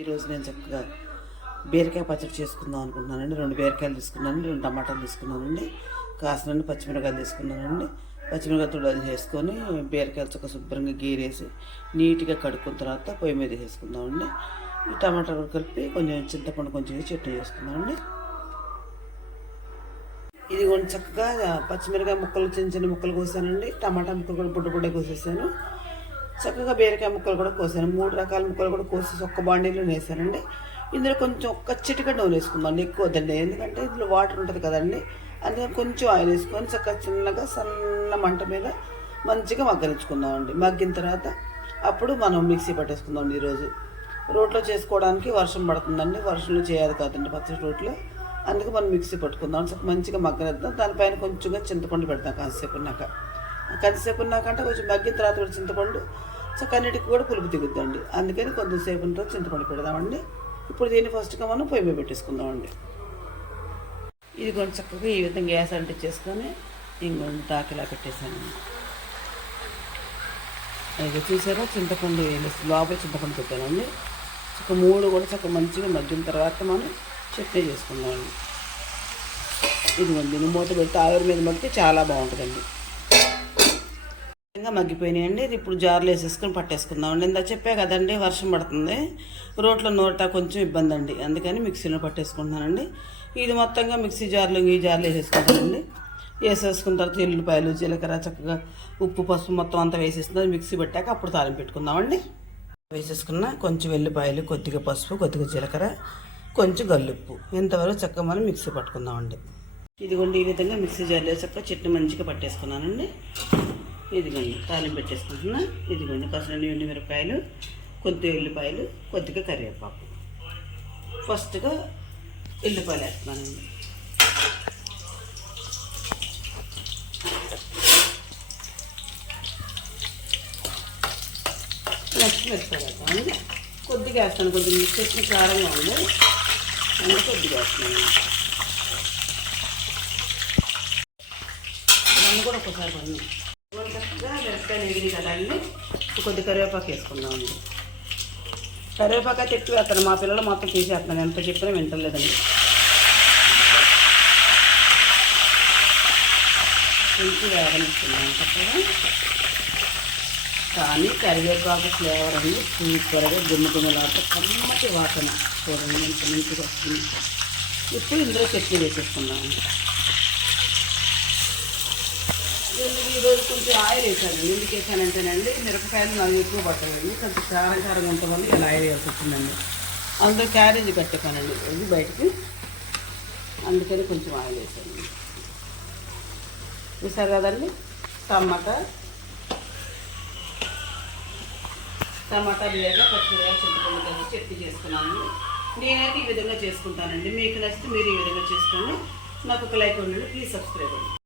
ఈరోజు నేను చక్కగా బీరకాయ పచ్చడి చేసుకుందాం అనుకుంటున్నానండి. రెండు బీరకాయలు తీసుకున్నానండి రెండు టమాటాలు తీసుకున్నానండి కాసినండి పచ్చిమిరకాయలు తీసుకున్నానండి. పచ్చిమిరకాయ తుడాలు చేసుకొని బీరకాయలు చక్క శుభ్రంగా గీరేసి నీట్గా కడుక్కున్న తర్వాత పొయ్యి మీద వేసుకుందామండి. ఈ టమాటాలు కలిపి కొంచెం చింతపండు కొంచెం వేసి చట్నీ చేసుకుందామండి. ఇది కొంచెం చక్కగా పచ్చిమిరకాయ ముక్కలు చిన్న చిన్న ముక్కలు కోసానండి. టమాటా ముక్కలు కూడా బుడ్డ బుడ్డ కోసేసాను. చక్కగా బీరకాయ ముక్కలు కూడా కోసాను. మూడు రకాల ముక్కలు కూడా కోసి ఒక్క బాండీలో వేసానండి ఇందులో కొంచెం ఒక్క చిటిక నూనె వేసుకుందాం ఎక్కువ వద్దండి. ఎందుకంటే ఇందులో వాటర్ ఉంటుంది కదండి అందుకని కొంచెం ఆయిల్ వేసుకొని చక్కగా చిన్నగా సన్న మంట మీద మంచిగా మగ్గనించుకుందామండి మగ్గిన తర్వాత అప్పుడు మనం మిక్సీ పట్టేసుకుందాం ఈరోజు. రోట్లో చేసుకోవడానికి వర్షం పడుతుందండి వర్షంలో చేయాలి కాదండి పచ్చడి రోట్లో. అందుకే మనం మిక్సీ పట్టుకుందాం. మంచిగా మగ్గనిద్దాం. దానిపైన కొంచెంగా చింతపండు పెడతాం కాసేపు ఉన్నాక. కాసేపు ఉన్నాక అంటే కొంచెం మగ్గిన తర్వాత కూడా సో కన్నిటికి కూడా పులుపు తిగుద్దండి అందుకని కొద్దిసేపు ఉన్న చింతపండు పెడదామండి. ఇప్పుడు దీన్ని ఫస్ట్గా మనం పొయ్యి మీద పెట్టేసుకుందామండి. ఇది కొంచెం చక్కగా ఈ విధంగా గ్యాస్ అంటించేసుకొని ఇంకొంచెం తాకిలా పెట్టేసాను ఇక చూసారా? చింతపండు వేసి లోపల చింతపండు పెట్టానండి. ఒక మూడు కూడా చక్క మంచిగా మగ్గిన తర్వాత మనం చట్నీ చేసుకుందామండి. ఇదిగోండి మూత పెట్టి ఆవిరి మీద మగ్గితే చాలా బాగుంటుందండి. ఇంకా మగ్గిపోయినాయండి. ఇప్పుడు జార్లు వేసేసుకొని పట్టేసుకుందామండి. ఇందా చెప్పే కదండి వర్షం పడుతుంది. రోట్లో నోట కొంచెం ఇబ్బంది అండి అందుకని మిక్సీలో పట్టేసుకుంటున్నానండి. ఇది మొత్తంగా మిక్సీ జార్లు ఈ జార్లు వేసేసుకుంటానండి. వేసేసుకున్న తర్వాత ఎల్లుపాయలు జీలకర్ర చక్కగా ఉప్పు పసుపు మొత్తం అంతా వేసేసుకున్న మిక్సీ పెట్టాక అప్పుడు తాలింపు పెట్టుకుందామండి. వేసేసుకున్న కొంచెం వెల్లిపాయలు కొద్దిగా పసుపు కొద్దిగా జీలకర్ర కొంచెం గల్లుప్పు. ఇంతవరకు చక్కగా మనం మిక్సీ పట్టుకుందామండి. ఇదిగోండి ఈ విధంగా మిక్సీ జార్లో చక్కగా చెట్టు మంచిగా పట్టేసుకున్నానండి. ఇదిగోండి తాలింపు పెట్టేసుకుంటున్నా. ఇదిగోండి కాసిన ఎండు మిరపకాయలు కొద్ది ఎల్లిపాయలు కొద్దిగా కరివేపాకు. ఫస్ట్గా ఎల్లిపాయలు వేస్తున్నానండి. నెక్స్ట్ మిరపకాయలు వేస్తామండి కొద్దిగా వేస్తాను కొద్దిగా చట్నీ కారంగా ఉంది. అందుకే కొద్దిగా వేస్తున్నాను. దాన్ని కూడా ఒకసారి పడి చక్కగా మిరపకాయలు ఎగిరి కదా అండి కొద్ది కరివేపాకు వేసుకుందామండి. కరివేపాకు అయితే ఎక్కువ వేస్తాను. మా పిల్లలు మొత్తం తీసేస్తున్నాను ఎంత చెప్పినా వింటలేదండి. కొంచెం వేగనిస్తున్నాను చక్కగా కానీ కరివేపాకు ఫ్లేవర్ అండి. సూపర్గా గుమ్మ గుమ్మలాట కమ్మటి వాసన. చూడండి ఎంత మంచిగా వస్తుంది. ఇప్పుడు ఇందులో చట్నీ వేసేసుకుందామండి. ఈరోజు కొంచెం ఆయిల్ వేసాను. ఎందుకు వేసానంటేనండి మిరపకాయలు నాకు ఎక్కువ పట్టదండి కొంచెం కారం కారం ఉంటామని ఇలా ఆయిల్ వేయాల్సి వచ్చిందండి. అందులో క్యారేజ్ కట్టుకానండి ఇది బయటికి. అందుకని కొంచెం ఆయిల్ వేసాను. చూసారు కదండి? టమాటా. టమాటా లేదా పచ్చిమిరపకాయ చింతపండు కలిసి చట్నీ చేసుకున్నాను. నేనైతే ఈ విధంగా చేసుకుంటానండి. మీకు నచ్చితే మీరు ఈ విధంగా చేసుకోండి. నాకు ఒక లైక్ ఉండండి. ప్లీజ్ సబ్స్క్రైబ్ అండి